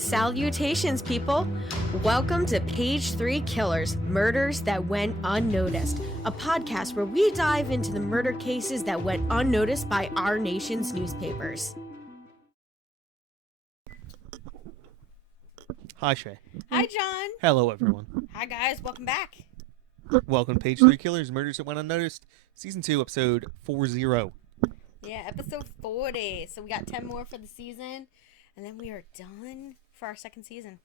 Salutations, people! Welcome to Page 3 Killers, Murders That Went Unnoticed, a podcast where we dive into the murder cases that went unnoticed by our nation's newspapers. Hi, Shay. Hi, John. Hello, everyone. Hi, guys. Welcome back. Welcome to Page 3 Killers, Murders That Went Unnoticed, Season 2, Episode 40. Yeah, episode 40. So we got 10 more for the season, and then we are done for our second season.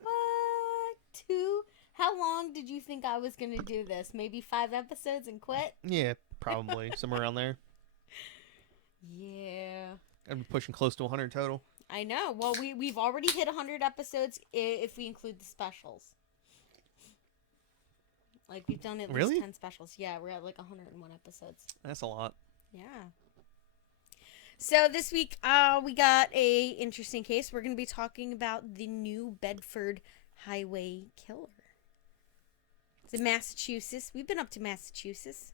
What? 2? How long did you think I was going to do this? Maybe 5 episodes and quit? Yeah, probably. Somewhere around there. Yeah. I'm pushing close to 100 total. I know. Well, we've already hit 100 episodes if we include the specials. Like, we've done at least 10 specials. Yeah, we're at like 101 episodes. That's a lot. Yeah. So this week, we got a interesting case. We're going to be talking about the new Bedford Highway Killer. It's in Massachusetts. We've been up to Massachusetts.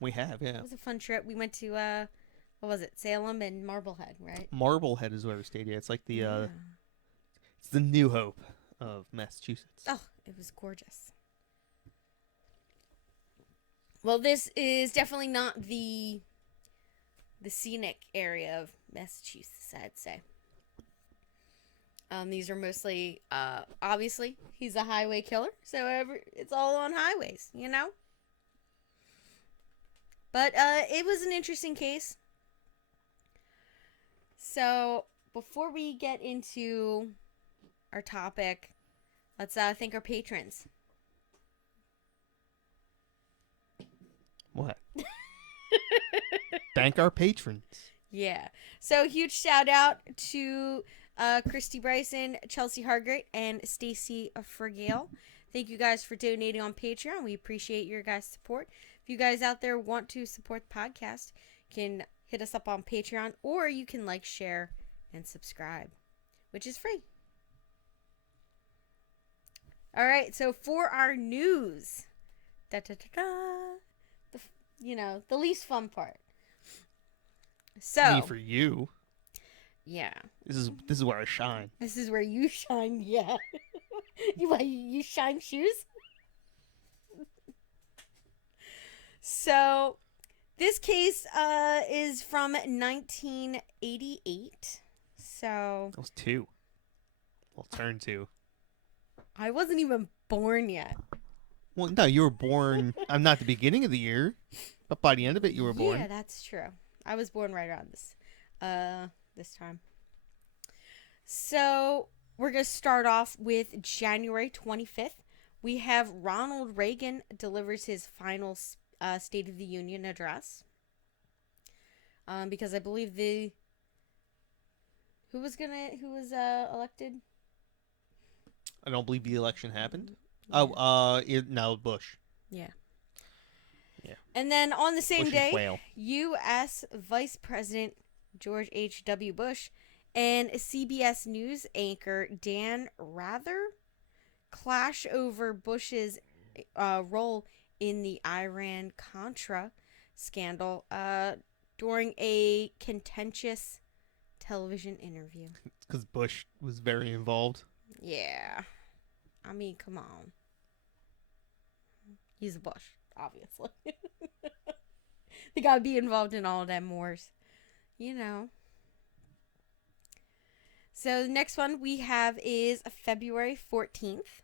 We have, yeah. It was a fun trip. We went to, what was it? Salem and Marblehead, right? Marblehead is where we stayed. Yeah, it's like the, it's the New Hope of Massachusetts. Oh, it was gorgeous. Well, this is definitely not the scenic area of Massachusetts, I'd say. These are mostly, obviously, he's a highway killer, so it's all on highways, you know? But it was an interesting case. So, before we get into our topic, let's thank our patrons. What? Thank our patrons. Yeah. So, huge shout out to Christy Bryson, Chelsea Hargrett, and Stacey Fragale. Thank you guys for donating on Patreon. We appreciate your guys' support. If you guys out there want to support the podcast, you can hit us up on Patreon, or you can like, share, and subscribe, which is free. All right. So, for our news, the least fun part. So, Me for you. Yeah. This is where I shine. This is where you shine, yeah. you shine shoes? So, this case is from 1988. So, That was 2. Well, turn 2. I wasn't even born yet. Well, no, you were born, I'm not the beginning of the year, but by the end of it, you were born. Yeah, that's true. I was born right around this time. So, we're going to start off with January 25th. We have Ronald Reagan delivers his final State of the Union address. Because I believe who was elected? I don't believe the election happened. Yeah. No, Bush. Yeah. Yeah. And then on the same Bush day, Quayle. U.S. Vice President George H.W. Bush and CBS News anchor Dan Rather clash over Bush's role in the Iran-Contra scandal during a contentious television interview. Because Bush was very involved. Yeah. I mean, come on. He's a Bush, obviously. They gotta be involved in all of them wars. You know. So the next one we have is February 14th.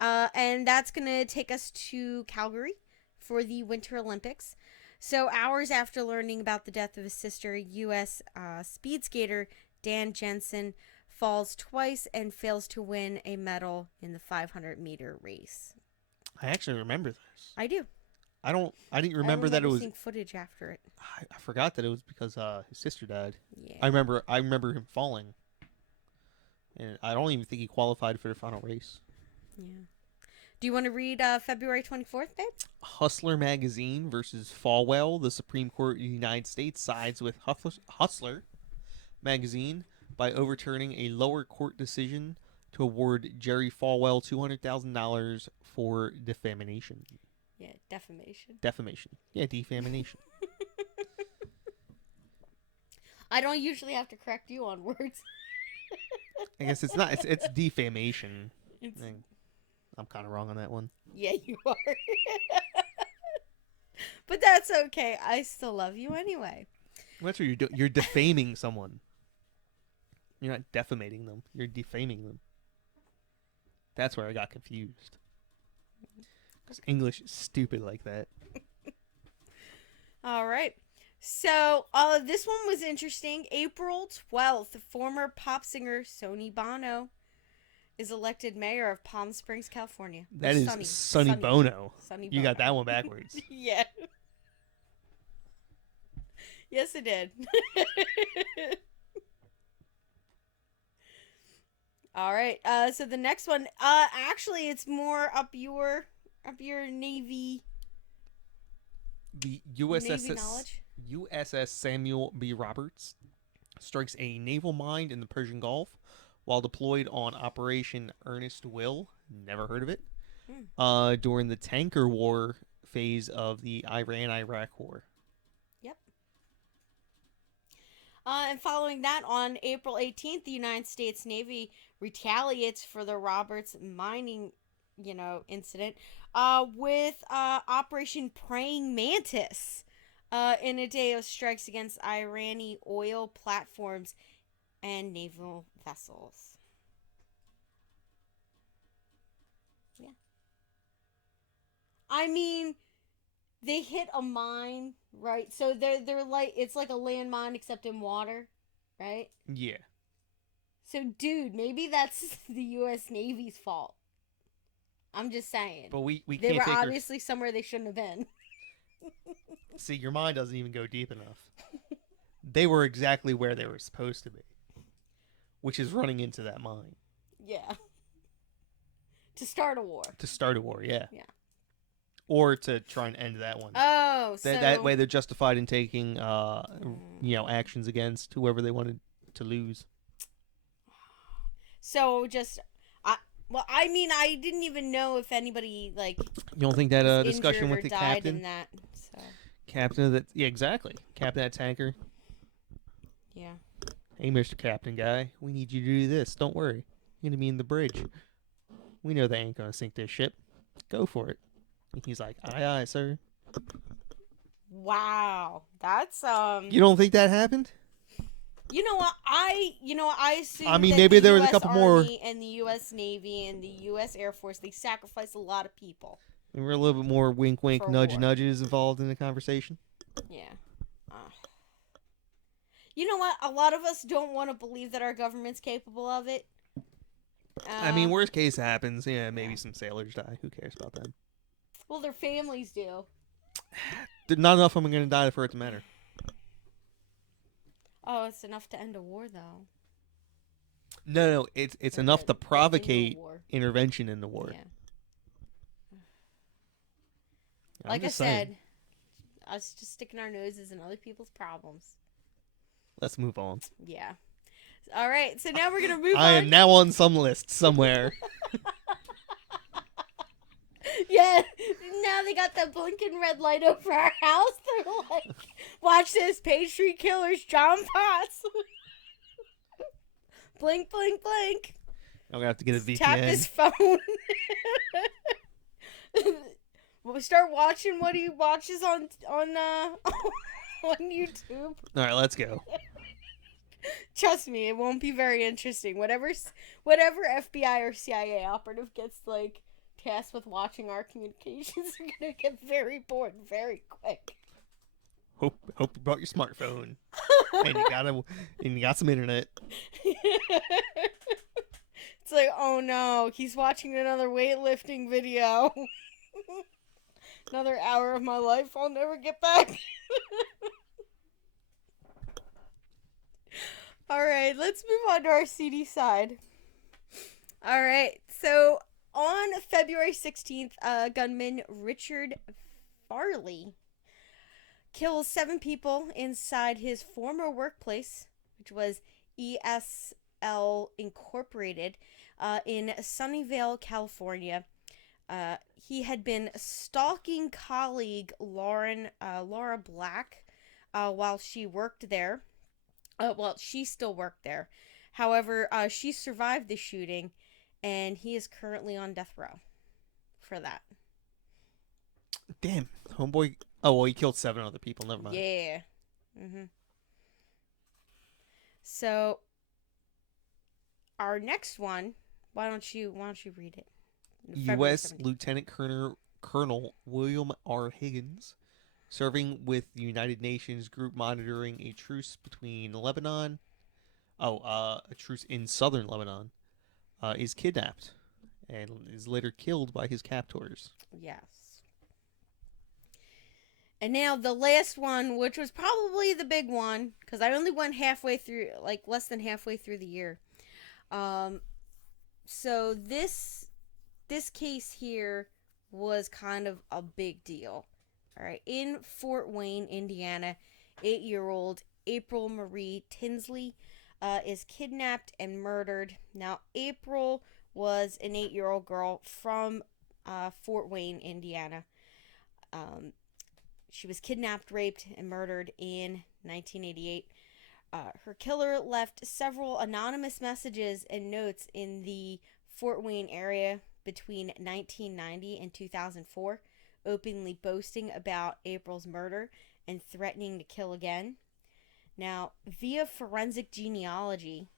And that's going to take us to Calgary for the Winter Olympics. So hours after learning about the death of his sister, U.S. Speed skater Dan Jensen falls twice and fails to win a medal in the 500-meter race. I actually remember this. I do. I didn't remember that it was. Seeing footage after it. I forgot that it was because his sister died. Yeah. I remember him falling, and I don't even think he qualified for the final race. Yeah. Do you want to read February 24th, babe? Hustler magazine versus Falwell. The Supreme Court of the United States sides with Hustler magazine by overturning a lower court decision to award Jerry Falwell $200,000 for defamation. Yeah, defamation. Defamation. Yeah, defamation. I don't usually have to correct you on words. I guess it's not. It's defamation. It's, I'm kind of wrong on that one. yeah, you are. But that's okay. I still love you anyway. That's what you're doing. You're defaming someone. You're not defamating them. You're defaming them. That's where I got confused. Because English is stupid like that. All right. So, this one was interesting. April 12th, former pop singer Sonny Bono is elected mayor of Palm Springs, California. That is Sonny Bono. Sonny You Bono. got that one backwards. Yeah. Yes, it did. All right. So the next one, actually, it's more up your Navy. The Navy knowledge. USS Samuel B. Roberts strikes a naval mine in the Persian Gulf while deployed on Operation Earnest Will. Never heard of it. During the tanker war phase of the Iran-Iraq War. Yep. And following that, on April 18th, the United States Navy retaliates for the Roberts mining, incident with Operation Praying Mantis in a day of strikes against Iranian oil platforms and naval vessels. Yeah. I mean, they hit a mine, right? So they're like, it's like a landmine except in water, right? Yeah. So, dude, maybe that's the U.S. Navy's fault. I'm just saying. But we they can't were take obviously somewhere they shouldn't have been. See, your mind doesn't even go deep enough. They were exactly where they were supposed to be, which is running into that mine. Yeah. To start a war. To start a war, yeah. Yeah. Or to try and end that one. Oh, so that way they're justified in taking, actions against whoever they wanted to lose. So just, I didn't even know if anybody you don't think that discussion with the died captain? in that. So. Captain of that, yeah, exactly. Captain of that tanker. Yeah. Hey, Mr. Captain guy, we need you to do this. Don't worry, you're gonna be in the bridge. We know they ain't gonna sink this ship. Go for it. And he's like, aye, aye, sir. Wow, that's You don't think that happened? You know what? I assume. I mean, that maybe the there was US a couple Army more. And the U.S. Navy and the U.S. Air Force, they sacrifice a lot of people. There were a little bit more wink, wink, For nudge, war. nudges involved in the conversation. Yeah. You know what? A lot of us don't want to believe that our government's capable of it. I mean, worst case happens. Yeah, maybe some sailors die. Who cares about them? Well, their families do. Not enough of them are going to die for it to matter. Oh, it's enough to end a war, though. No, it's enough to provocate intervention in the war. Yeah. Like I said, us just sticking our noses in other people's problems. Let's move on. Yeah. All right, so now we're going to move on. I am now on some list somewhere. Yeah, now they got the blinking red light over our house. They're like, watch this, Pastry Killer's John Potts. Blink, blink, blink. I'm going to have to get a VPN. Tap his phone. We'll start watching what he watches on YouTube. All right, let's go. Trust me, it won't be very interesting. Whatever FBI or CIA operative gets tasked with watching our communications are gonna get very bored very quick. Hope you brought your smartphone and you got some internet. It's like, oh no, he's watching another weightlifting video. Another hour of my life I'll never get back. Alright, let's move on to our CD side. Alright, so on February 16th, gunman Richard Farley kills 7 people inside his former workplace, which was ESL Incorporated, in Sunnyvale, California. He had been stalking colleague Laura Black while she worked there. Well, she still worked there. However, she survived the shooting, and he is currently on death row for that. Damn, homeboy. Oh well, he killed 7 other people. Never mind. Yeah. So our next one, why don't you read it? February U.S. 17th. Lieutenant Colonel William R. Higgins, serving with the United Nations group monitoring a truce between Lebanon. A truce in southern Lebanon, is kidnapped and is later killed by his captors. Yes. And now the last one, which was probably the big one, because I only went halfway through, like less than halfway through the year. Um, so this case here was kind of a big deal. All right, in Fort Wayne, Indiana, 8-year-old April Marie Tinsley is kidnapped and murdered. Now, April was an 8-year-old girl from Fort Wayne, Indiana. Um, she was kidnapped, raped, and murdered in 1988. Her killer left several anonymous messages and notes in the Fort Wayne area between 1990 and 2004, openly boasting about April's murder and threatening to kill again. Now, via forensic genealogy,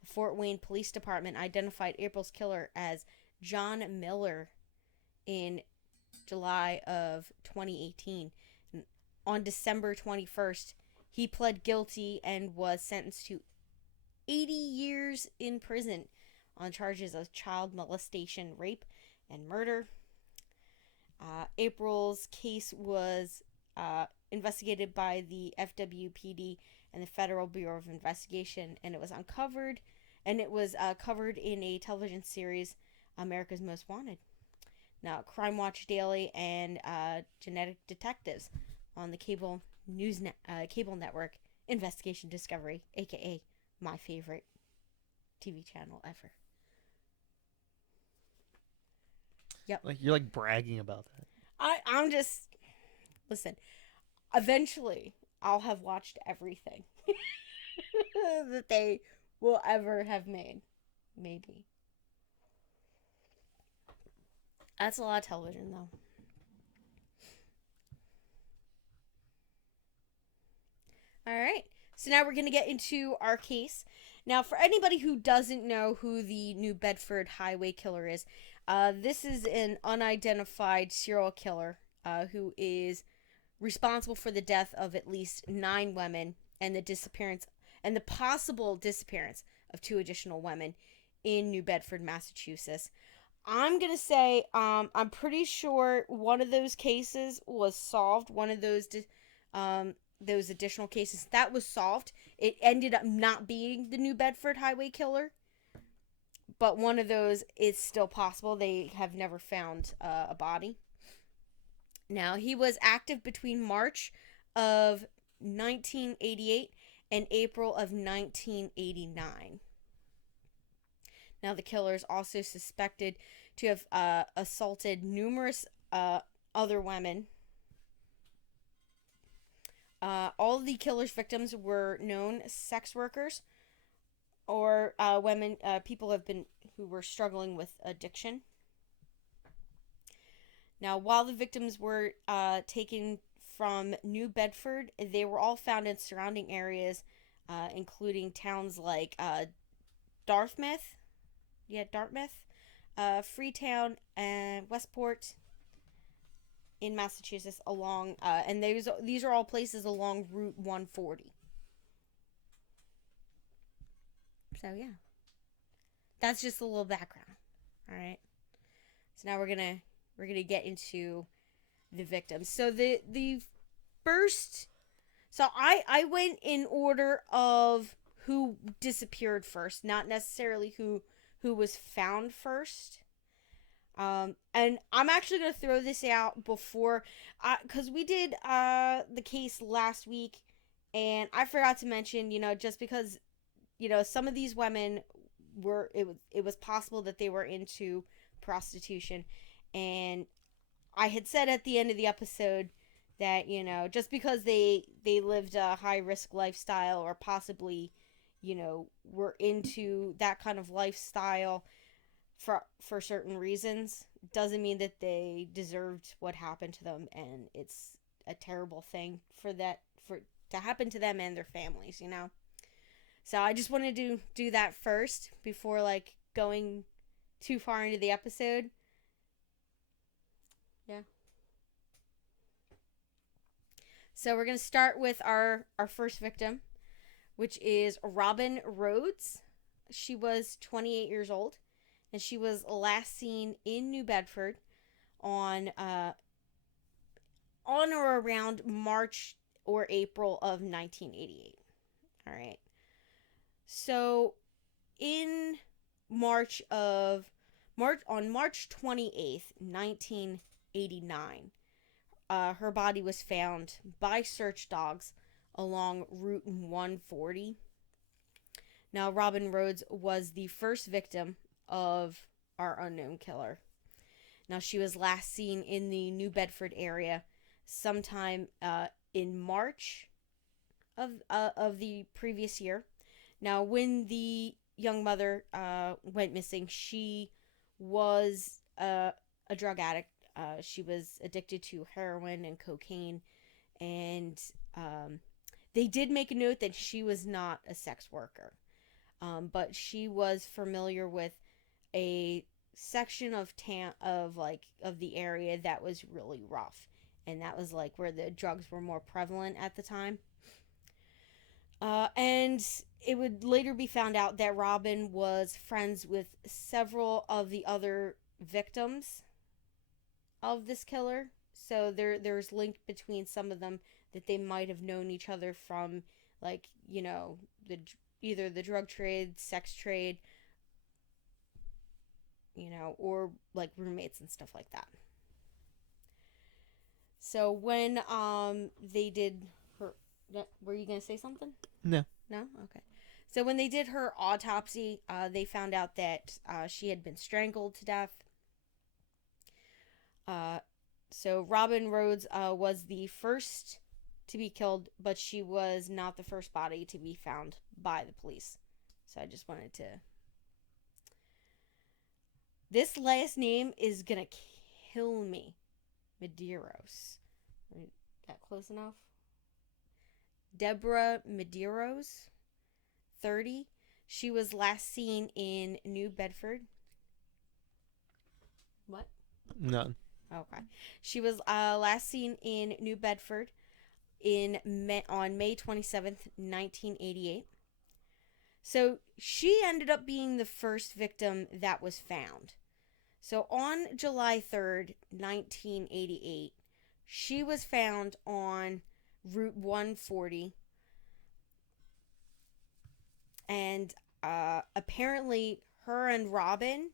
the Fort Wayne Police Department identified April's killer as John Miller in July of 2018. On December 21st, he pled guilty and was sentenced to 80 years in prison on charges of child molestation, rape, and murder. April's case was investigated by the FWPD and the Federal Bureau of Investigation, and it was uncovered, and it was covered in a television series, America's Most Wanted. Now, Crime Watch Daily and Genetic Detectives on the cable network Investigation Discovery, aka my favorite TV channel ever. Yep. Like you're like bragging about that. I'm just listen. Eventually, I'll have watched everything that they will ever have made. Maybe. That's a lot of television, though. All right. So now we're going to get into our case. Now, for anybody who doesn't know who the New Bedford Highway Killer is, this is an unidentified serial killer who is responsible for the death of at least 9 women and the possible disappearance of 2 additional women in New Bedford, Massachusetts. I'm gonna say I'm pretty sure one of those cases was solved. One of those additional cases that was solved. It ended up not being the New Bedford Highway Killer, but one of those is still possible. They have never found a body. Now, he was active between March of 1988 and April of 1989. Now, the killer is also suspected to have assaulted numerous other women. All of the killer's victims were known sex workers or women, people who were struggling with addiction. Now, while the victims were taken from New Bedford, they were all found in surrounding areas, including towns like Dartmouth, Freetown, and Westport in Massachusetts. And these are all places along Route 140. So yeah, that's just a little background. All right. So now we're gonna get into the victims. So the first, so I went in order of who disappeared first, not necessarily who was found first. And I'm actually gonna throw this out before, because we did the case last week, and I forgot to mention, just because, some of these women it was possible that they were into prostitution, and I had said at the end of the episode that, just because they lived a high risk lifestyle, or possibly, were into that kind of lifestyle for certain reasons, doesn't mean that they deserved what happened to them, and it's a terrible thing for to happen to them and their families. So I just wanted to do that first before like going too far into the episode. Yeah. So we're going to start with our first victim, which is Robin Rhodes. She was 28 years old, and she was last seen in New Bedford on or around March or April of 1988. All right. So in on March 28th, 1989, her body was found by search dogs along Route 140. Now, Robin Rhodes was the first victim of our unknown killer. Now, she was last seen in the New Bedford area sometime in March of the previous year. Now, when the young mother went missing, she was a drug addict. She was addicted to heroin and cocaine, and they did make a note that she was not a sex worker, but she was familiar with a section of the area that was really rough, and that was like where the drugs were more prevalent at the time. And it would later be found out that Robin was friends with several of the other victims of this killer. So there's link between some of them that they might have known each other from, like, either the drug trade, sex trade, or like roommates and stuff like that. So when they did her, were you gonna say something? No. No? Okay. So when they did her autopsy, they found out that she had been strangled to death. So Robin Rhodes was the first to be killed, but she was not the first body to be found by the police. So I just wanted to... This last name is gonna kill me. Medeiros. Is that close enough? Deborah Medeiros, 30. She was last seen in New Bedford. What? None. Okay. She was last seen in New Bedford on May 27th, 1988. So she ended up being the first victim that was found. So on July 3rd, 1988, she was found on Route 140. And apparently her and Robin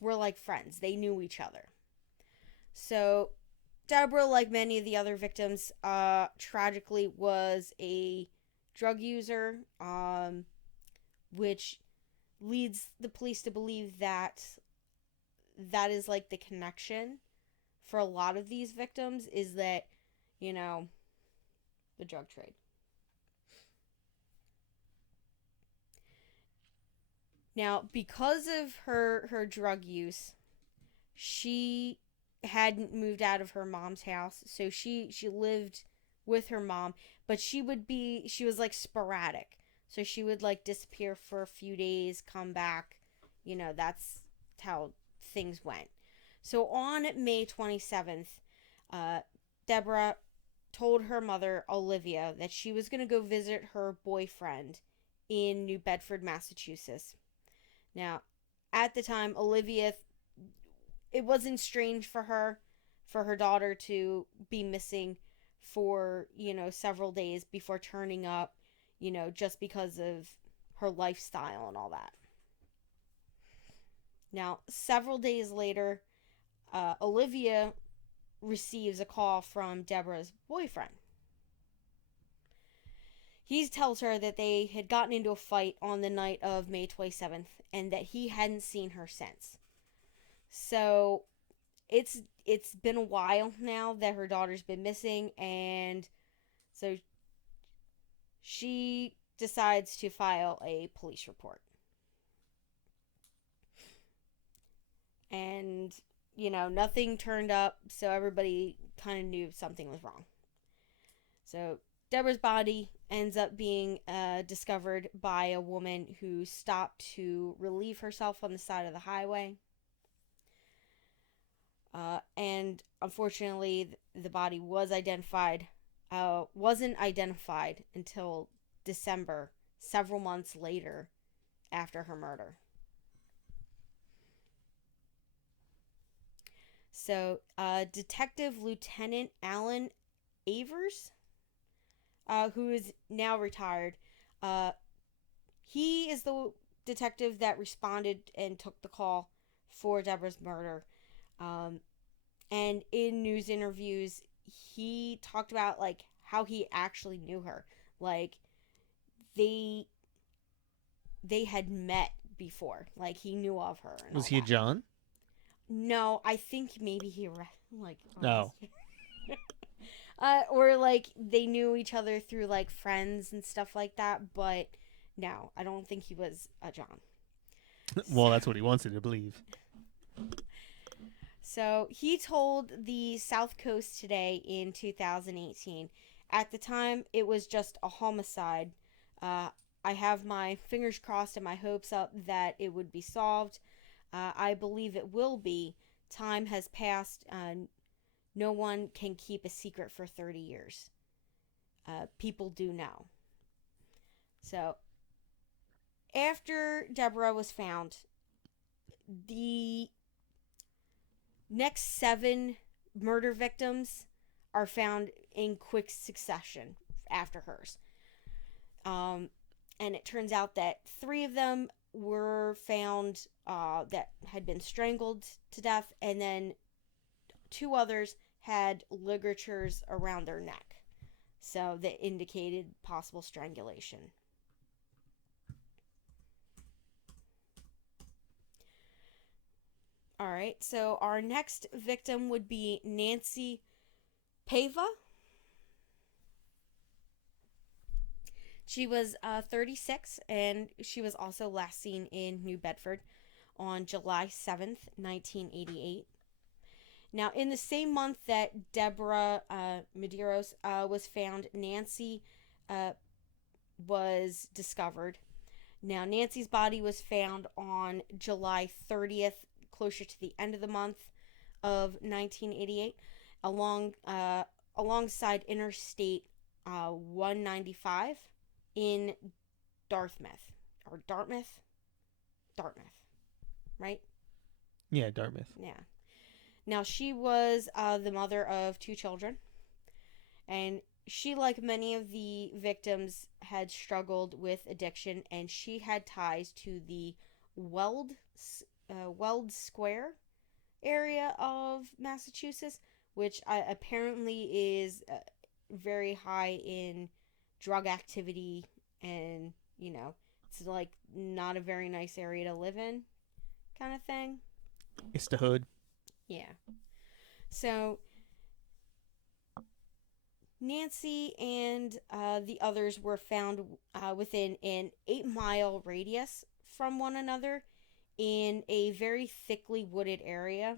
were like friends. They knew each other. So Deborah, like many of the other victims, tragically was a drug user, which leads the police to believe that is like the connection for a lot of these victims, is that, the drug trade. Now, because of her drug use, she hadn't moved out of her mom's house, so she lived with her mom, but she was like sporadic. So she would like disappear for a few days, come back, that's how things went. So on May 27th, Deborah told her mother, Olivia, that she was going to go visit her boyfriend in New Bedford, Massachusetts. Now, at the time, Olivia, it wasn't strange for her daughter to be missing for, several days before turning up, just because of her lifestyle and all that. Now, several days later, Olivia receives a call from Deborah's boyfriend. He tells her that they had gotten into a fight on the night of May 27th and that he hadn't seen her since. So it's been a while now that her daughter's been missing, and so she decides to file a police report. And nothing turned up, so everybody kind of knew something was wrong. So Deborah's body ends up being discovered by a woman who stopped to relieve herself on the side of the highway. And unfortunately, the body wasn't identified until December, several months later after her murder. So, Detective Lieutenant Alan Avers, who is now retired, he is the detective that responded and took the call for Deborah's murder. And in news interviews, he talked about like how he actually knew her. Like they had met before. Like he knew of her. And Was all he a that. John? No, I think maybe he like. No. Or like they knew each other through like friends and stuff like that. But no, I don't think he was a John. Well, that's what he wants you to believe. So he told the South Coast Today in 2018. At the time, it was just a homicide. I have my fingers crossed and my hopes up that it would be solved. I believe it will be. Time has passed. No one can keep a secret for 30 years. People do know. So, after Deborah was found, the next 7 murder victims are found in quick succession after hers. And it turns out that 3 of them were found that had been strangled to death, and then 2 others had ligatures around their neck. So that indicated possible strangulation. All right, so our next victim would be Nancy Pava. She was 36, and she was also last seen in New Bedford on July 7th, 1988. Now, in the same month that Deborah Medeiros was found, Nancy was discovered. Now, Nancy's body was found on July 30th, closer to the end of the month of 1988, alongside Interstate 195 in Dartmouth, right? Yeah, Dartmouth. Yeah. Now, she was the mother of 2 children, and she, like many of the victims, had struggled with addiction, and she had ties to the Weld Square area of Massachusetts, which apparently is very high in drug activity, and it's like not a very nice area to live in, kind of thing. It's the hood. Yeah. So Nancy and the others were found within an 8-mile radius from one another in a very thickly wooded area.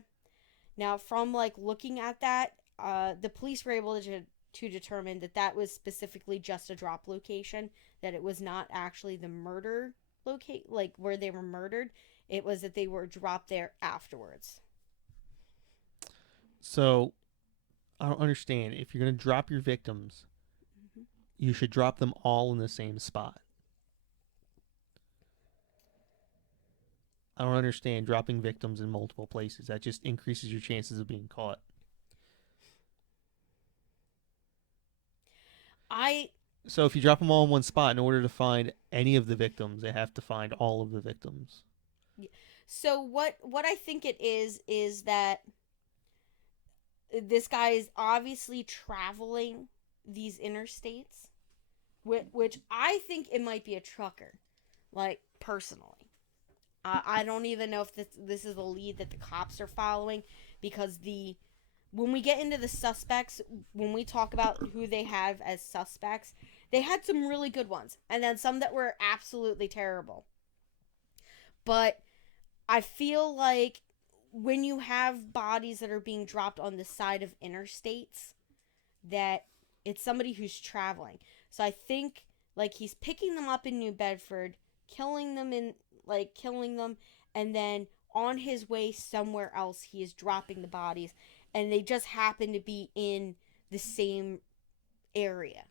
Now, from like looking at that, the police were able to determine that that was specifically just a drop location, that it was not actually the murder like where they were murdered. It was that they were dropped there afterwards. So, I don't understand. If you're going to drop your victims, you should drop them all in the same spot. I don't understand dropping victims in multiple places. That just increases your chances of being caught. So if you drop them all in one spot, in order to find any of the victims, they have to find all of the victims. So what I think it is that this guy is obviously traveling these interstates, which I think it might be a trucker, like personally. I don't even know if this is the lead that the cops are following, because when we get into the suspects, when we talk about who they have as suspects, they had some really good ones, and then some that were absolutely terrible. But I feel like when you have bodies that are being dropped on the side of interstates, that it's somebody who's traveling. So I think like he's picking them up in New Bedford, killing them, and then on his way somewhere else he is dropping the bodies, and they just happen to be in the same area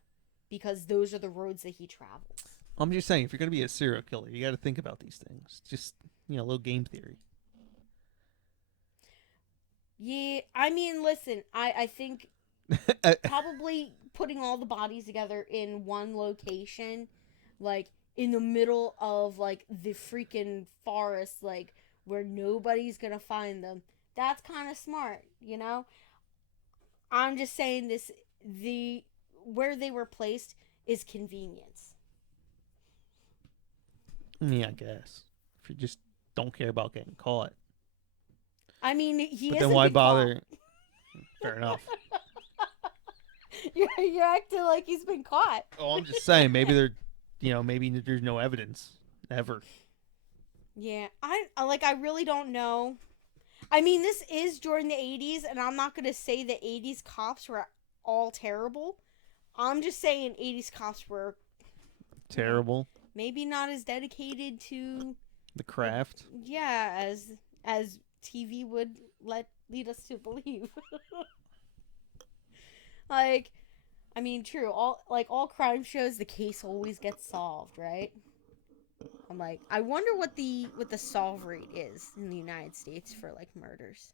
because those are the roads that he travels. I'm just saying, if you're going to be a serial killer, you got to think about these things. Just, a little game theory. Yeah, I mean, listen, I think probably putting all the bodies together in one location, like in the middle of like the freaking forest, like where nobody's gonna find them. That's kind of smart, you know. I'm just saying the where they were placed is convenience. Yeah, I guess. If you just don't care about getting caught. I mean, he But then isn't why been caught. bother? Fair enough. You're acting like he's been caught. Oh, I'm just saying, maybe maybe there's no evidence ever. Yeah, I really don't know. I mean, this is during the 80s, and I'm not going to say the 80s cops were all terrible. I'm just saying 80s cops were Terrible. maybe not as dedicated to The craft. yeah, as TV would lead us to believe. Like, I mean, true. All crime shows, the case always gets solved, right? I'm like, I wonder what the solve rate is in the United States for like murders.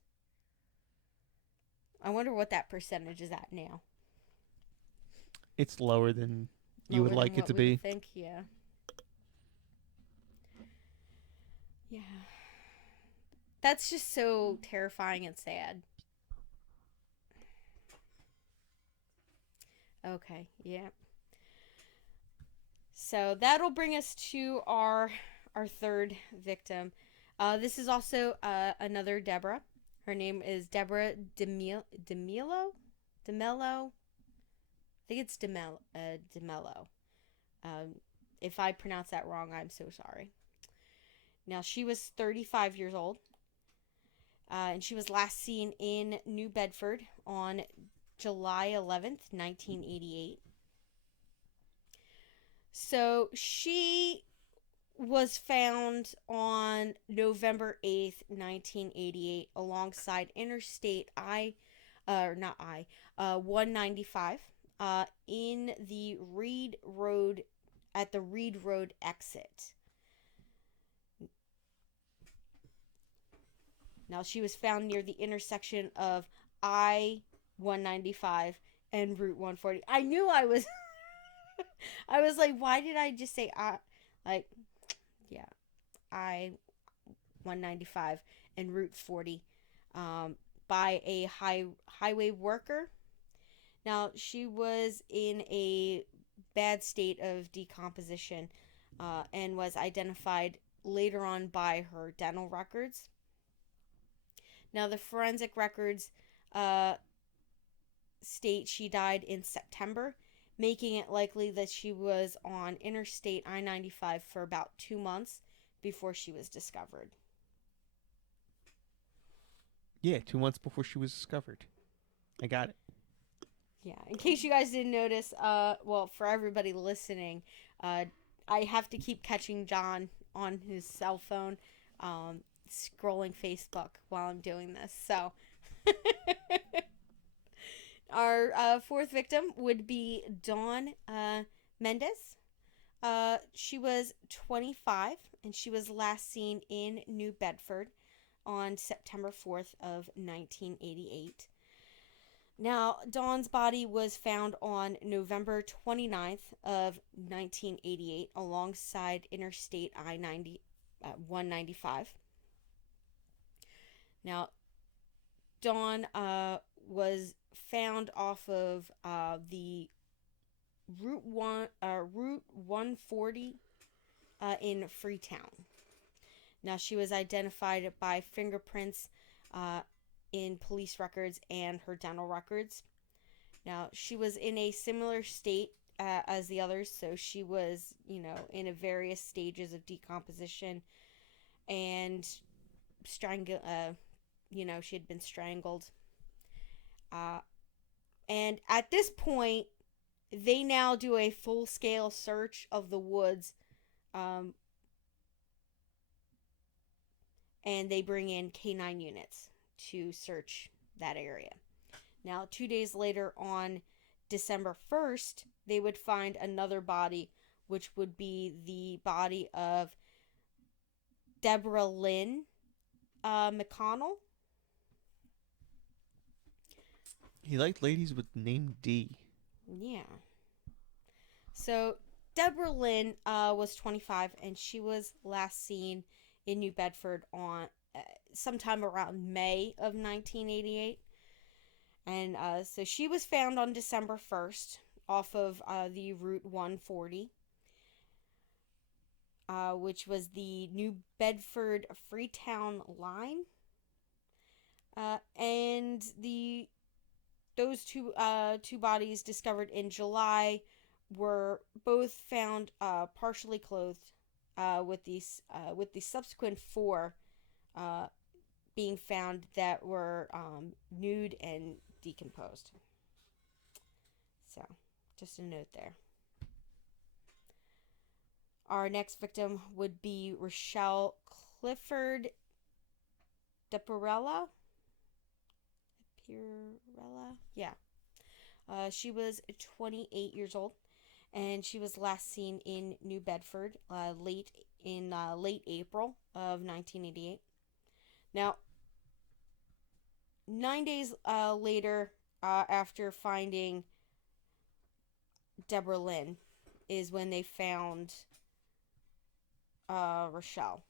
I wonder what that percentage is at now. It's lower than you Lower would than like it what to we be. would think, yeah. Yeah. That's just so terrifying and sad. Okay, yeah. So that'll bring us to our third victim. This is also another Deborah. Her name is Deborah DeMello. DeMello. I think it's DeMello. If I pronounce that wrong, I'm so sorry. Now, she was 35 years old, and she was last seen in New Bedford on July 11th, 1988. So she was found on November 8th, 1988, alongside Interstate 195, in the Reed Road, at the Reed Road exit. Now, she was found near the intersection of I-195 and Route 140. I knew I was... I was like, why did I just say I? Like, yeah, I-195 and Route 40, by a highway worker. Now, she was in a bad state of decomposition, and was identified later on by her dental records. Now, the forensic records state she died in September, making it likely that she was on Interstate I-95 for about 2 months before she was discovered. Yeah, 2 months before she was discovered. I got it. Yeah, in case you guys didn't notice, well, for everybody listening, I have to keep catching John on his cell phone, scrolling Facebook while I'm doing this. So, our fourth victim would be Dawn Mendez. She was 25, and she was last seen in New Bedford on September 4th of 1988. Now, Dawn's body was found on November 29th of 1988 alongside Interstate I-195. Now, Dawn was found off of the Route 140 in Freetown. Now, she was identified by fingerprints in police records and her dental records. Now, she was in a similar state as the others, so she was, in a various stages of decomposition and she had been strangled. And at this point, they now do a full-scale search of the woods, and they bring in K9 units to search that area. Now, 2 days later, on December 1st, they would find another body, which would be the body of Deborah Lynn McConnell. He liked ladies with the name D. Yeah. So, Deborah Lynn was 25, and she was last seen in New Bedford on sometime around May of 1988. And so she was found on December 1st off of the Route 140, which was the New Bedford Freetown line. And those two bodies discovered in July were both found partially clothed, with the subsequent 4 being found that were nude and decomposed. So, just a note there. Our next victim would be Rochelle Clifford DePirella. Yeah. She was 28 years old, and she was last seen in New Bedford late April of 1988. Now, 9 days later, after finding Deborah Lynn, is when they found Rochelle.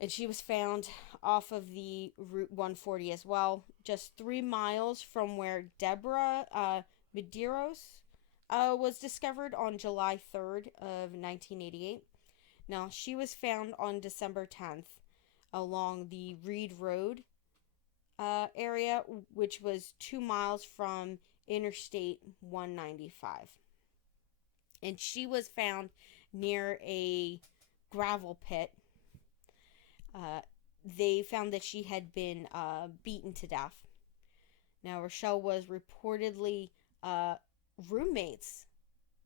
And she was found off of the Route 140 as well, just 3 miles from where Deborah Medeiros was discovered on July 3rd of 1988. Now, she was found on December 10th along the Reed Road area, which was 2 miles from Interstate 195. And she was found near a gravel pit. They found that she had been beaten to death. Now, Rochelle was reportedly roommates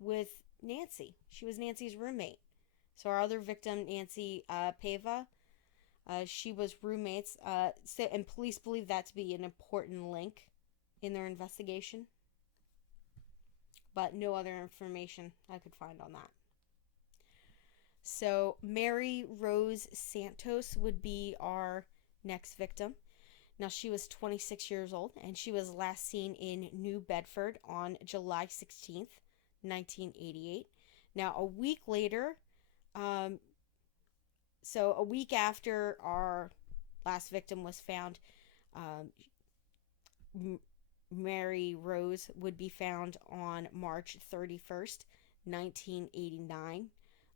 with Nancy. She was Nancy's roommate. So our other victim, Nancy Pava, she was roommates, and police believe that to be an important link in their investigation. But no other information I could find on that. So Mary Rose Santos would be our next victim. Now, she was 26 years old, and she was last seen in New Bedford on July 16th, 1988. Now, a week later, so a week after our last victim was found, Mary Rose would be found on March 31st, 1989,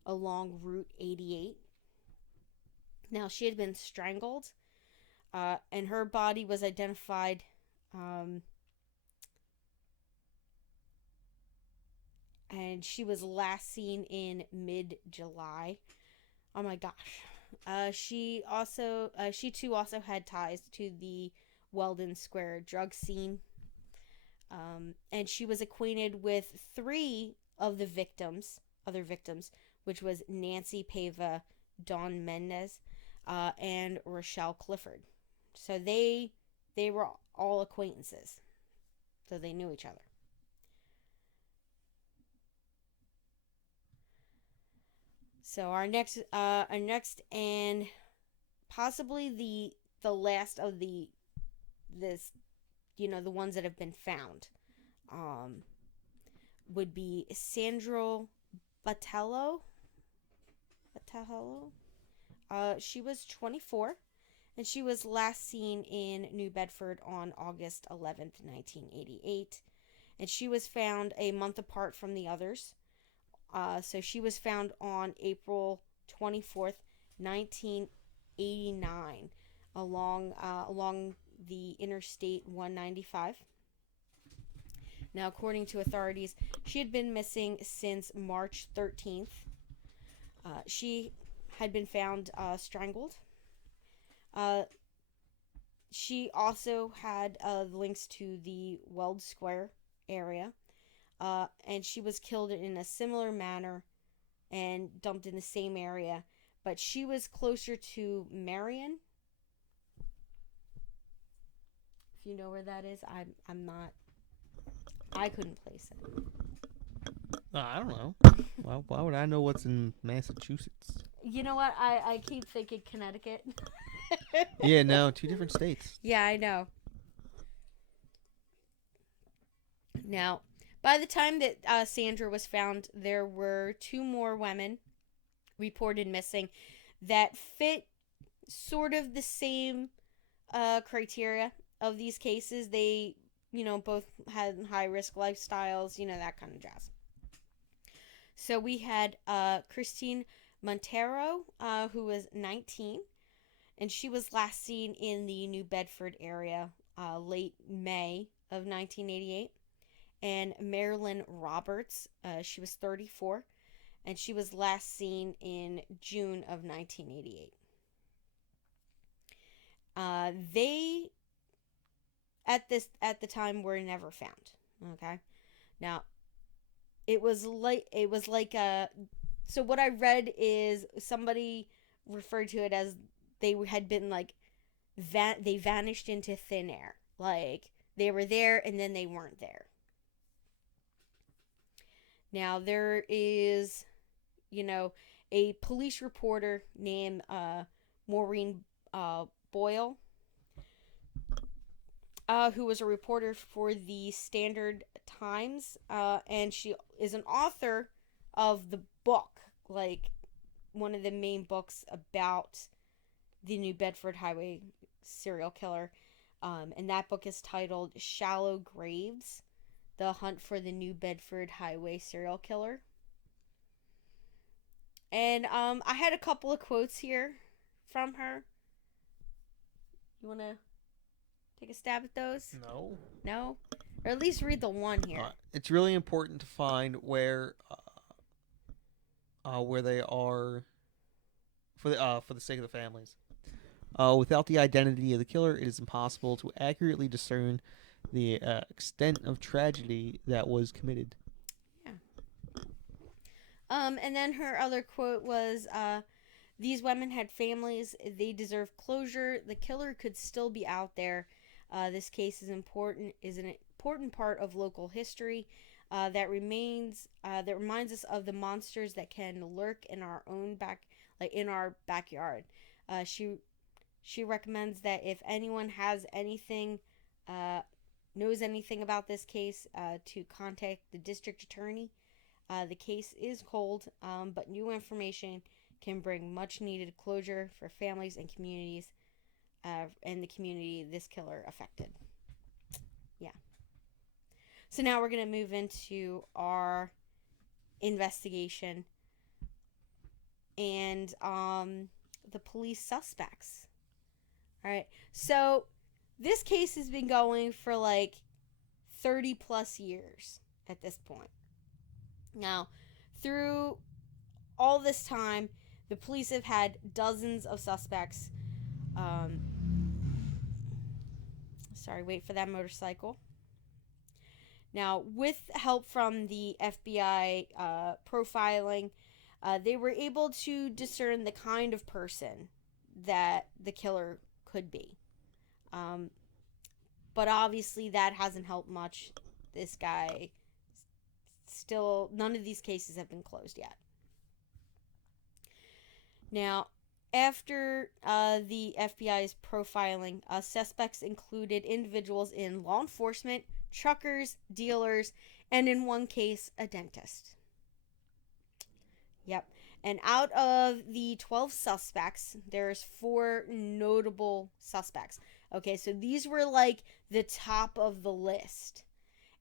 along Route 88. Now, she had been strangled, and her body was identified and she was last seen in mid-July. Oh my gosh. She too also had ties to the Weldon Square drug scene. And she was acquainted with 3 of the other victims, which was Nancy Pava, Dawn Mendez, and Rochelle Clifford. So they were all acquaintances. So they knew each other. So our next and possibly the last of the ones that have been found, would be Sandra Batello. She was 24, and she was last seen in New Bedford on August 11th, 1988, and she was found a month apart from the others. So she was found on April 24th, 1989 along the Interstate 195. Now, according to authorities, she had been missing since March 13th. She had been found strangled. Uh, she also had links to the Weld Square area, and she was killed in a similar manner and dumped in the same area, but she was closer to Marion. If you know where that is, I'm not. I couldn't place it. I don't know. Why would I know what's in Massachusetts? You know what? I keep thinking Connecticut. Yeah, no, 2 different states. Yeah, I know. Now, by the time that Sandra was found, there were 2 more women reported missing that fit sort of the same criteria of these cases. They, both had high risk lifestyles, that kind of jazz. So we had Christine Montero, who was 19, and she was last seen in the New Bedford area late May of 1988. And Marilyn Roberts, she was 34, and she was last seen in June of 1988. They at the time were never found. Okay, now it was like so what I read is somebody referred to it as they had been like they vanished into thin air, like they were there and then they weren't there. Now, there is, a police reporter named Maureen Boyle, who was a reporter for the Standard Times, and she is an author of the book, like one of the main books about the New Bedford Highway serial killer, and that book is titled Shallow Graves: The Hunt for the New Bedford Highway Serial Killer. And I had a couple of quotes here from her. You want to take a stab at those? No. No? Or at least read the one here. It's really important to find where they are for the sake of the families. Without the identity of the killer, it is impossible to accurately discern the extent of tragedy that was committed. Yeah. And then her other quote was, these women had families. They deserve closure. The killer could still be out there. This case is an important part of local history that reminds us of the monsters that can lurk in our own in our backyard. She recommends that if anyone has anything, knows anything about this case, to contact the district attorney. The case is cold, but new information can bring much needed closure for families and communities, and the community this killer affected. Yeah. So now we're going to move into our investigation and the police suspects. All right. So this case has been going for like 30 plus years at this point. Now, through all this time, the police have had dozens of suspects. Sorry, wait for that motorcycle. Now, with help from the FBI profiling, they were able to discern the kind of person that the killer could be. But obviously that hasn't helped much. This guy still, none of these cases have been closed yet. Now, after the FBI's profiling, suspects included individuals in law enforcement, truckers, dealers, and in one case, a dentist. Yep. And out of the 12 suspects, there's 4 notable suspects. Okay, so these were like the top of the list.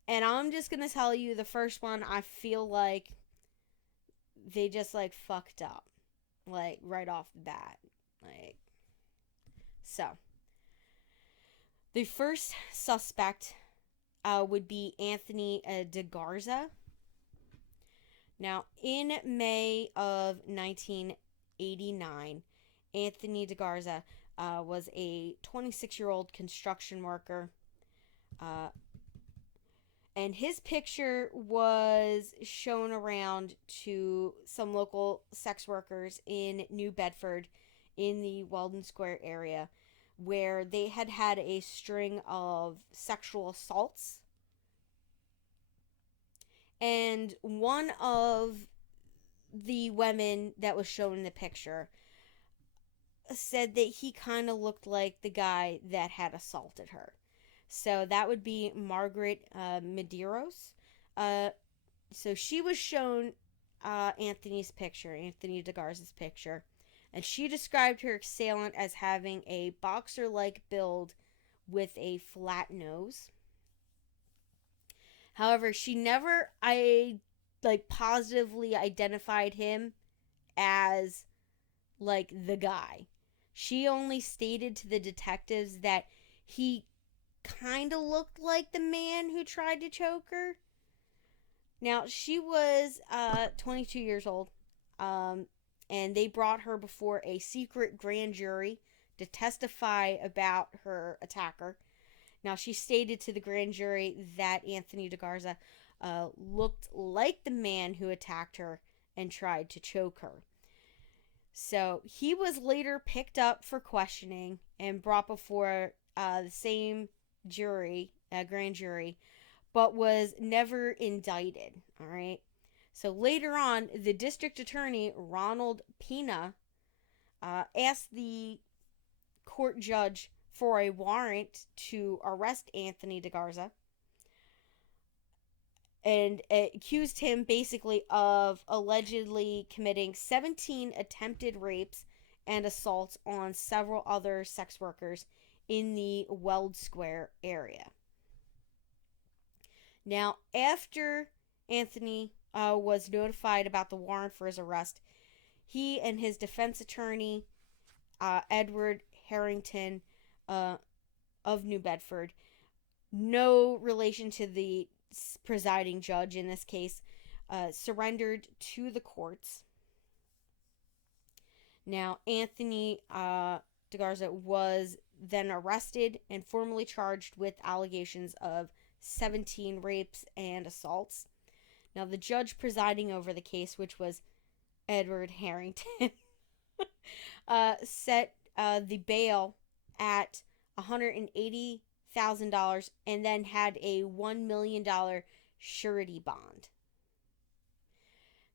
And I'm just going to tell you the first one, I feel like they just like fucked up. like right off the bat. Like, so the first suspect would be Anthony DeGarza. Now, in May of 1989, Anthony DeGarza was a 26-year-old construction worker. And his picture was shown around to some local sex workers in New Bedford in the Weldon Square area, where they had had a string of sexual assaults. And one of the women that was shown in the picture said that he kind of looked like the guy that had assaulted her. So that would be Margaret Medeiros. So she was shown Anthony DeGarza's picture, and she described her assailant as having a boxer-like build with a flat nose. However, she never positively identified him as like the guy. She only stated to the detectives that he kind of looked like the man who tried to choke her. Now, she was 22 years old, and they brought her before a secret grand jury to testify about her attacker. Now, she stated to the grand jury that Anthony DeGarza looked like the man who attacked her and tried to choke her. So, he was later picked up for questioning and brought before the same jury, grand jury, but was never indicted. All right. So later on, the district attorney, Ronald Pena, asked the court judge for a warrant to arrest Anthony DeGarza and accused him basically of allegedly committing 17 attempted rapes and assaults on several other sex workers in the Weld Square area. Now, after Anthony was notified about the warrant for his arrest, he and his defense attorney, Edward Harrington of New Bedford, no relation to the presiding judge in this case, surrendered to the courts. Now, Anthony DeGarza was then arrested and formally charged with allegations of 17 rapes and assaults. Now, the judge presiding over the case, which was Edward Harrington, set the bail at $180,000 and then had a $1 million surety bond.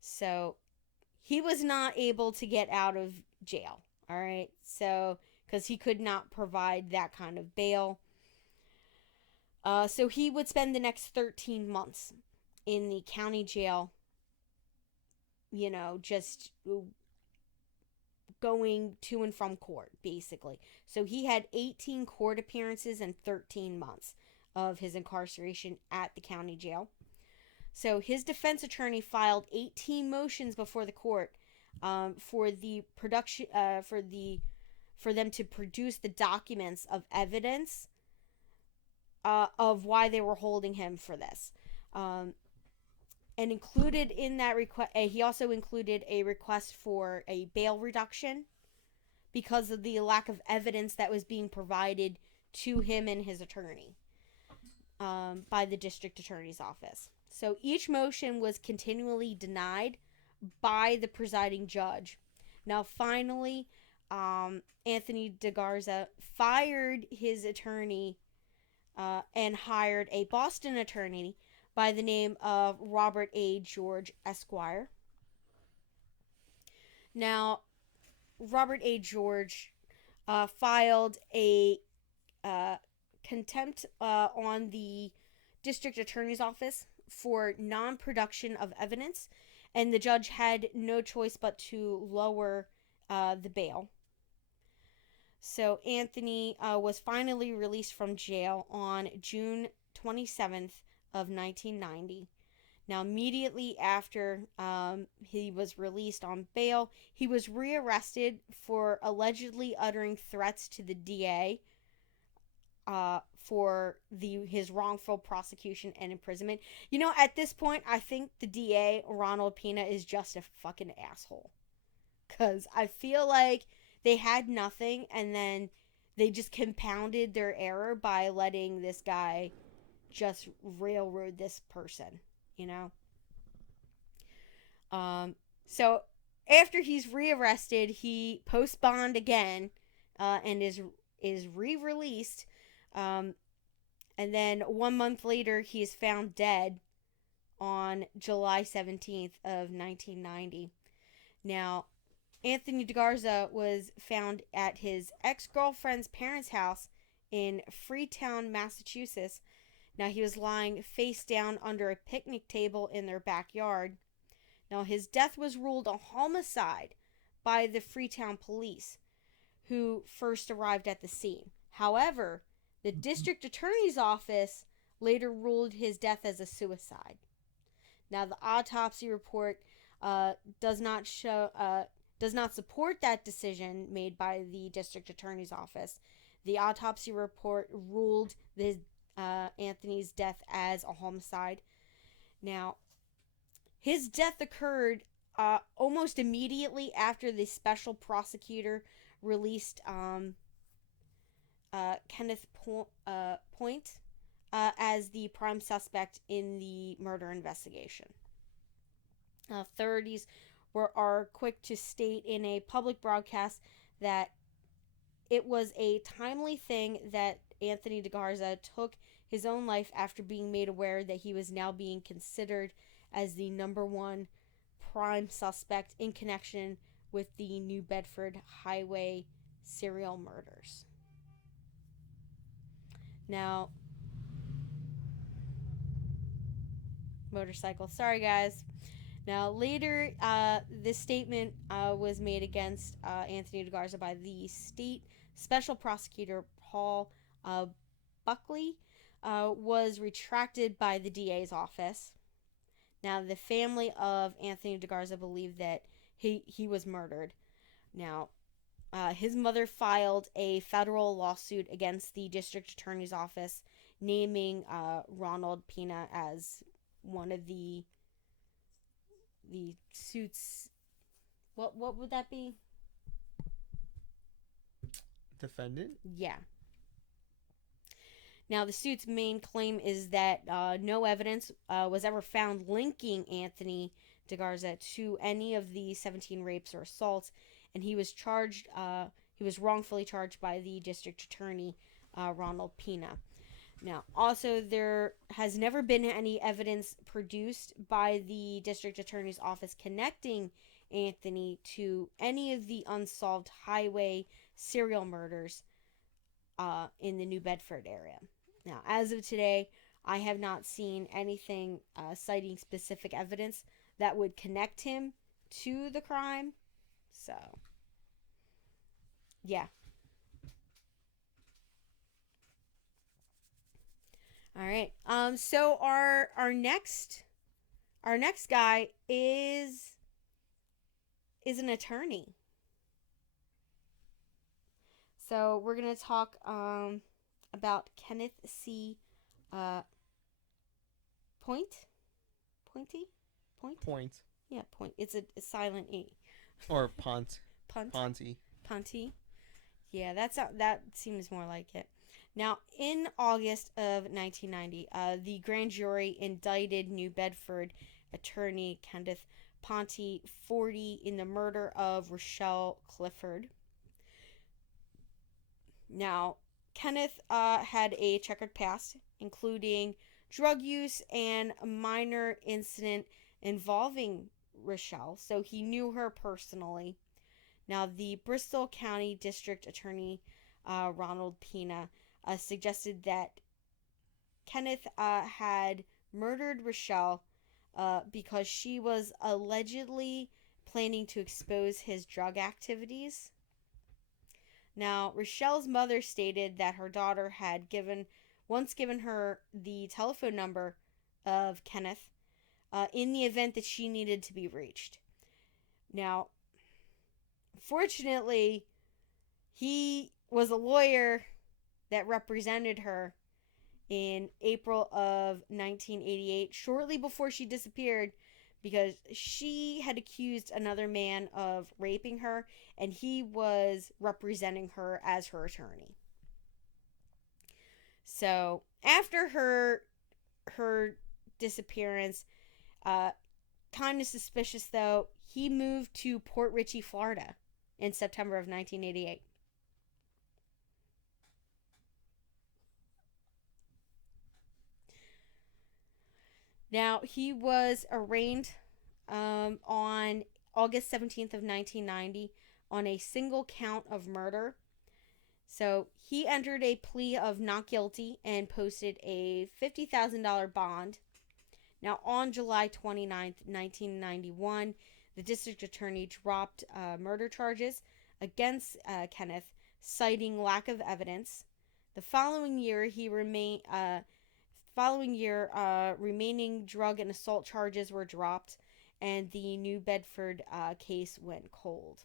So he was not able to get out of jail. All right. So, because he could not provide that kind of bail. So he would spend the next 13 months in the county jail, just going to and from court, basically. So he had 18 court appearances and 13 months of his incarceration at the county jail. So his defense attorney filed 18 motions before the court for the production for them to produce the documents of evidence of why they were holding him for this. And included in that request, he also included a request for a bail reduction because of the lack of evidence that was being provided to him and his attorney by the district attorney's office. So each motion was continually denied by the presiding judge. Now, finally, Anthony DeGarza fired his attorney and hired a Boston attorney by the name of Robert A. George, Esquire. Now, Robert A. George filed a contempt on the district attorney's office for non-production of evidence, and the judge had no choice but to lower the bail. So Anthony was finally released from jail on June 27th of 1990. Now, immediately after he was released on bail, he was rearrested for allegedly uttering threats to the DA for his wrongful prosecution and imprisonment. You know, at this point, I think the DA, Ronald Pena, is just a fucking asshole. Because I feel like they had nothing, and then they just compounded their error by letting this guy just railroad this person, you know? So after he's rearrested, he posts bond again, and is re-released. And then 1 month later, he is found dead on July 17th of 1990. Now, Anthony DeGarza was found at his ex-girlfriend's parents' house in Freetown, Massachusetts. Now, he was lying face down under a picnic table in their backyard. Now, his death was ruled a homicide by the Freetown police, who first arrived at the scene. However, the district attorney's office later ruled his death as a suicide. Now, the autopsy report does not support that decision made by the district attorney's office. The autopsy report ruled Anthony's death as a homicide. Now, his death occurred almost immediately after the special prosecutor released Kenneth Point as the prime suspect in the murder investigation. Authorities are quick to state in a public broadcast that it was a timely thing that Anthony DeGarza took his own life after being made aware that he was now being considered as the number one prime suspect in connection with the New Bedford Highway serial murders. Now, motorcycle. Sorry, guys. Now, later, this statement was made against Anthony DeGarza by the state special prosecutor, Paul Buckley, was retracted by the DA's office. Now, the family of Anthony DeGarza believed that he was murdered. Now, his mother filed a federal lawsuit against the district attorney's office, naming Ronald Pena as one of the suits. What would that be? Defendant? Yeah. Now, the suit's main claim is that no evidence was ever found linking Anthony DeGarza to any of the 17 rapes or assaults, and he was charged. He was wrongfully charged by the district attorney, Ronald Pena. Now, also, there has never been any evidence produced by the district attorney's office connecting Anthony to any of the unsolved highway serial murders in the New Bedford area. Now, as of today, I have not seen anything citing specific evidence that would connect him to the crime. So, yeah. All right. So our next guy is an attorney. So we're gonna talk about Kenneth C. Point. Yeah, Point. It's a silent E. Or Pont. Punt. Ponty. Yeah, that seems more like it. Now, in August of 1990, the grand jury indicted New Bedford attorney Kenneth Ponty, 40, in the murder of Rochelle Clifford. Now, Kenneth had a checkered past, including drug use and a minor incident involving Rochelle, so he knew her personally. Now, the Bristol County District Attorney, Ronald Pena, suggested that Kenneth had murdered Rochelle because she was allegedly planning to expose his drug activities. Now, Rochelle's mother stated that her daughter had once given her the telephone number of Kenneth, in the event that she needed to be reached. Now, fortunately, he was a lawyer that represented her in April of 1988, shortly before she disappeared, because she had accused another man of raping her, and he was representing her as her attorney. So after her disappearance, kind of suspicious though, he moved to Port Richey, Florida in September of 1988. Now, he was arraigned on August 17th of 1990 on a single count of murder. So he entered a plea of not guilty and posted a $50,000 bond. Now, on July 29th, 1991, the district attorney dropped murder charges against Kenneth, citing lack of evidence. The following year, remaining drug and assault charges were dropped, and the New Bedford case went cold.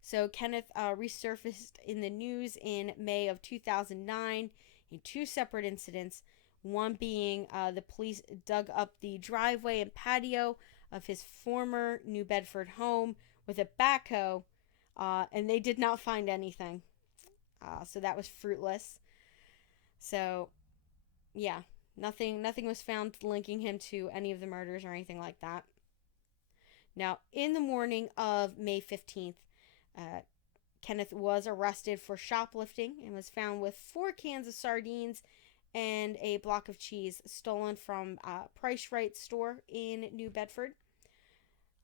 So Kenneth resurfaced in the news in May of 2009 in two separate incidents. One being the police dug up the driveway and patio of his former New Bedford home with a backhoe, and they did not find anything. So that was fruitless. So, yeah, nothing was found linking him to any of the murders or anything like that. Now, in the morning of May 15th, Kenneth was arrested for shoplifting and was found with 4 cans of sardines and a block of cheese stolen from Price Right store in New Bedford.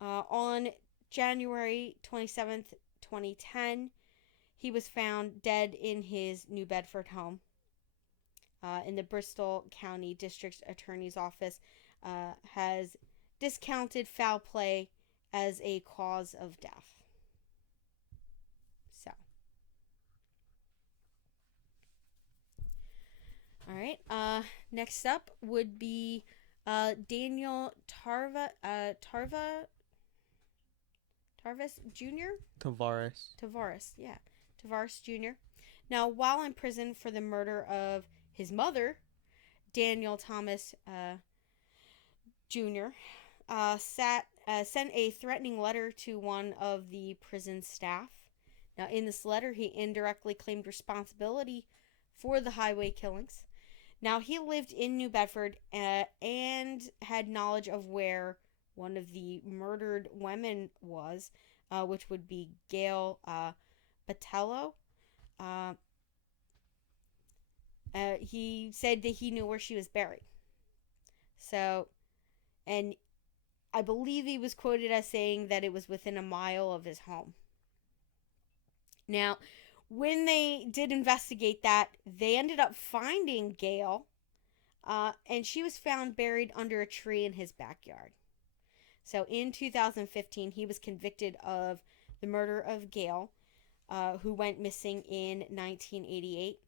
On January 27th, 2010, he was found dead in his New Bedford home. In the Bristol County District Attorney's Office has discounted foul play as a cause of death. So, all right. Next up would be Daniel Tarvis Jr. Tavares, yeah, Tavares Jr. Now, while in prison for the murder of his mother, Daniel Thomas Jr. Sent a threatening letter to one of the prison staff. Now, in this letter, he indirectly claimed responsibility for the highway killings. Now, he lived in New Bedford and had knowledge of where one of the murdered women was, which would be Gail Batello. He said that he knew where she was buried. So, and I believe he was quoted as saying that it was within a mile of his home. Now, when they did investigate that, they ended up finding Gail, and she was found buried under a tree in his backyard. So, in 2015, he was convicted of the murder of Gail, who went missing in 1988.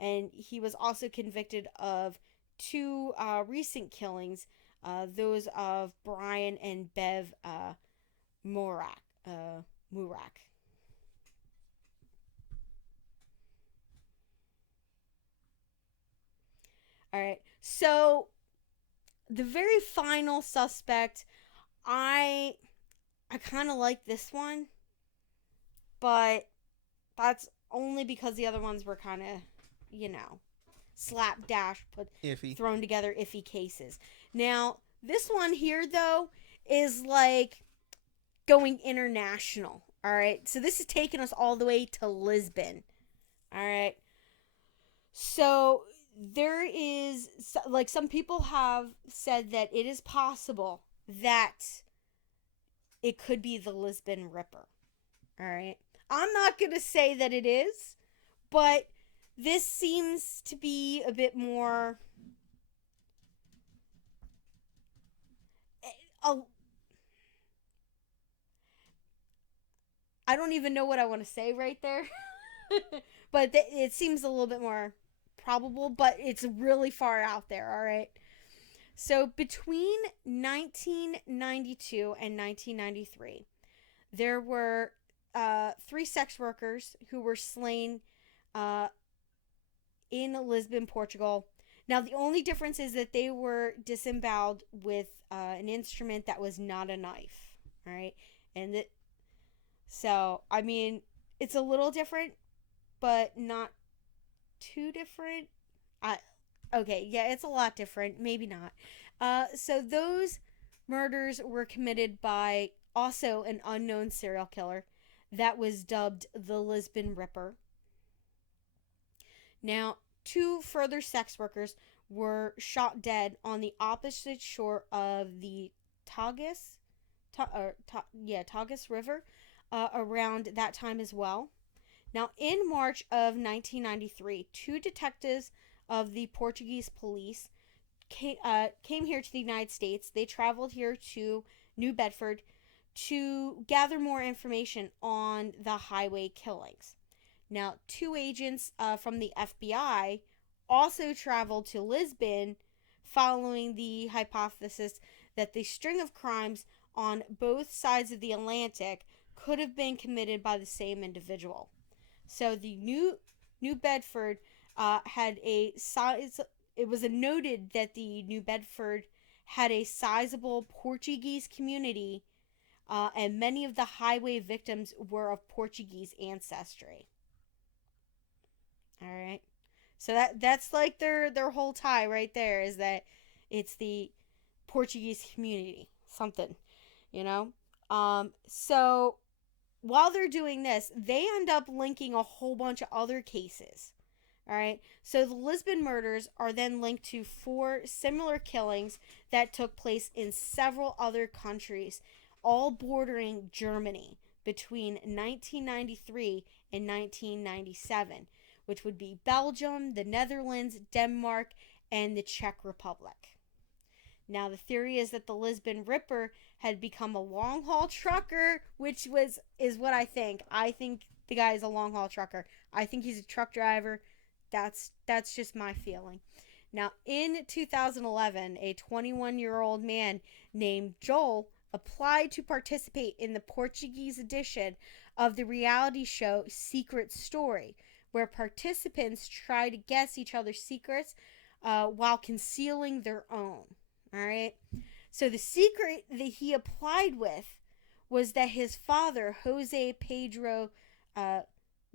And he was also convicted of 2 recent killings, those of Brian and Bev Murak. All right. So the very final suspect, I kind of like this one, but that's only because the other ones were kind of, slapdash, thrown together iffy cases. Now, this one here, though, is like going international. All right. So this is taking us all the way to Lisbon. All right. So there is, like, some people have said that it is possible that it could be the Lisbon Ripper. All right. I'm not going to say that it is, but this seems to be a bit more I don't even know what I want to say right there. But it seems a little bit more probable, but it's really far out there, all right? So between 1992 and 1993, there were three sex workers who were slain uh, in Lisbon, Portugal. Now, the only difference is that they were disemboweled with an instrument that was not a knife. All right. And so, I mean, it's a little different, but not too different. I, okay, yeah, it's a lot different. Maybe not. So, those murders were committed by also an unknown serial killer that was dubbed the Lisbon Ripper. Now, two further sex workers were shot dead on the opposite shore of the Tagus, Tagus River around that time as well. Now, in March of 1993, two detectives of the Portuguese police came here to the United States. They traveled here to New Bedford to gather more information on the highway killings. Now, two agents from the FBI also traveled to Lisbon following the hypothesis that the string of crimes on both sides of the Atlantic could have been committed by the same individual. So the New Bedford had a size. It was noted that the New Bedford had a sizable Portuguese community, and many of the highway victims were of Portuguese ancestry. All right. So that's like their whole tie right there is that it's the Portuguese community, something, you know. So while they're doing this, they end up linking a whole bunch of other cases. All right. So the Lisbon murders are then linked to four similar killings that took place in several other countries, all bordering Germany between 1993 and 1997, which would be Belgium, the Netherlands, Denmark, and the Czech Republic. Now, the theory is that the Lisbon Ripper had become a long haul trucker, which is what I think. I think the guy is a long haul trucker. I think he's a truck driver. That's just my feeling. Now, in 2011, a 21-year-old man named Joel applied to participate in the Portuguese edition of the reality show Secret Story, where participants try to guess each other's secrets while concealing their own. All right. So the secret that he applied with was that his father, Jose Pedro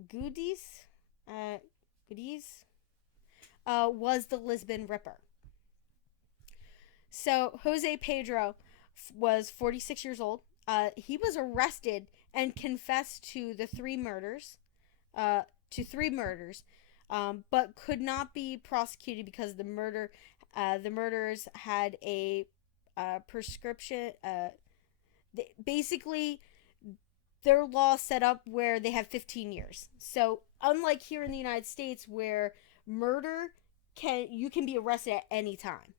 Goodies, was the Lisbon Ripper. So Jose Pedro was 46 years old. He was arrested and confessed to the three murders. But could not be prosecuted because the murderers had a prescription. Basically, their law set up where they have 15 years. So unlike here in the United States, where you can be arrested at any time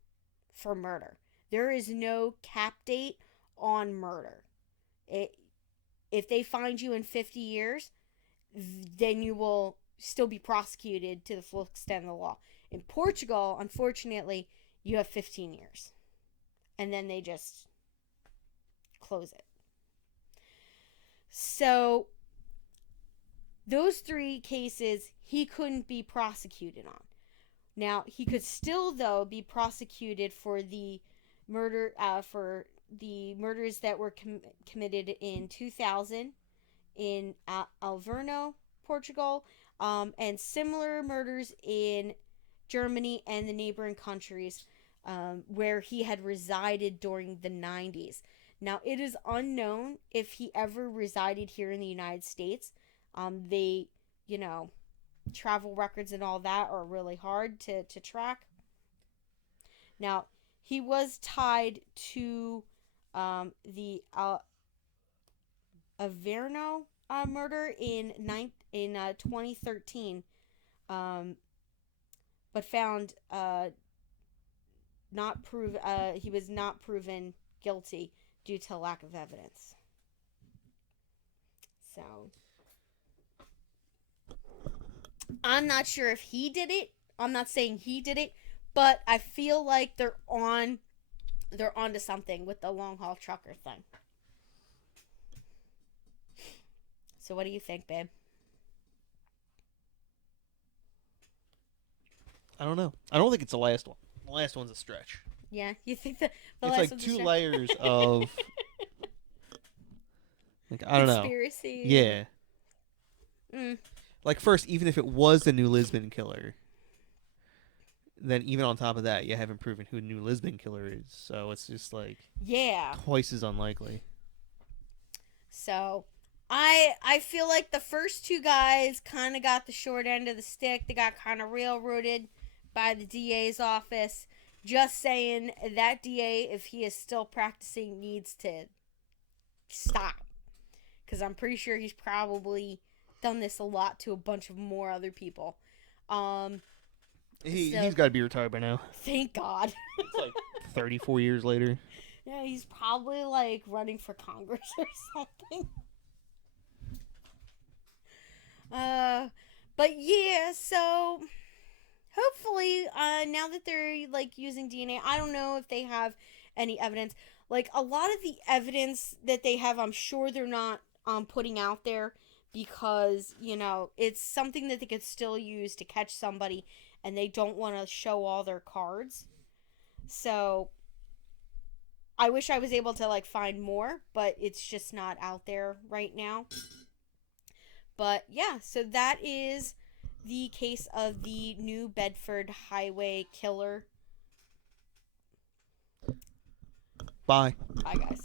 for murder. There is no cap date on murder. If they find you in 50 years, then you will still be prosecuted to the full extent of the law. In Portugal, unfortunately, you have 15 years. And then they just close it. So, those three cases he couldn't be prosecuted on. Now, he could still, though, be prosecuted for the murders that were committed in 2000 in Alverno, Portugal, and similar murders in Germany and the neighboring countries where he had resided during the 90s. Now, it is unknown if he ever resided here in the United States. They, travel records and all that are really hard to track. Now, he was tied to the Averno murder in 2013, but found he was not proven guilty due to lack of evidence. So I'm not sure if he did it. I'm not saying he did it, but I feel like they're on they're onto something with the long haul trucker thing. So what do you think, babe? I don't know. I don't think it's the last one. The last one's a stretch. Yeah, you think the It's last like one's a 2 stretch? layers of like I don't know. Conspiracy. Yeah. Mm. Like first, even if it was the New Lisbon Killer, then even on top of that, you haven't proven who the New Lisbon Killer is. So it's just like Yeah. twice as unlikely. So I feel like the first two guys kind of got the short end of the stick. They got kind of railroaded by the DA's office. Just saying, that DA, if he is still practicing, needs to stop. Because I'm pretty sure he's probably done this a lot to a bunch of more other people. He's got to be retired by now. Thank God. It's like 34 years later. Yeah, he's probably like running for Congress or something. But yeah, so hopefully, now that they're like using DNA, I don't know if they have any evidence. Like a lot of the evidence that they have, I'm sure they're not putting out there because it's something that they could still use to catch somebody, and they don't want to show all their cards. So I wish I was able to like find more, but it's just not out there right now. But yeah, so that is the case of the New Bedford Highway Killer. Bye. Bye, guys.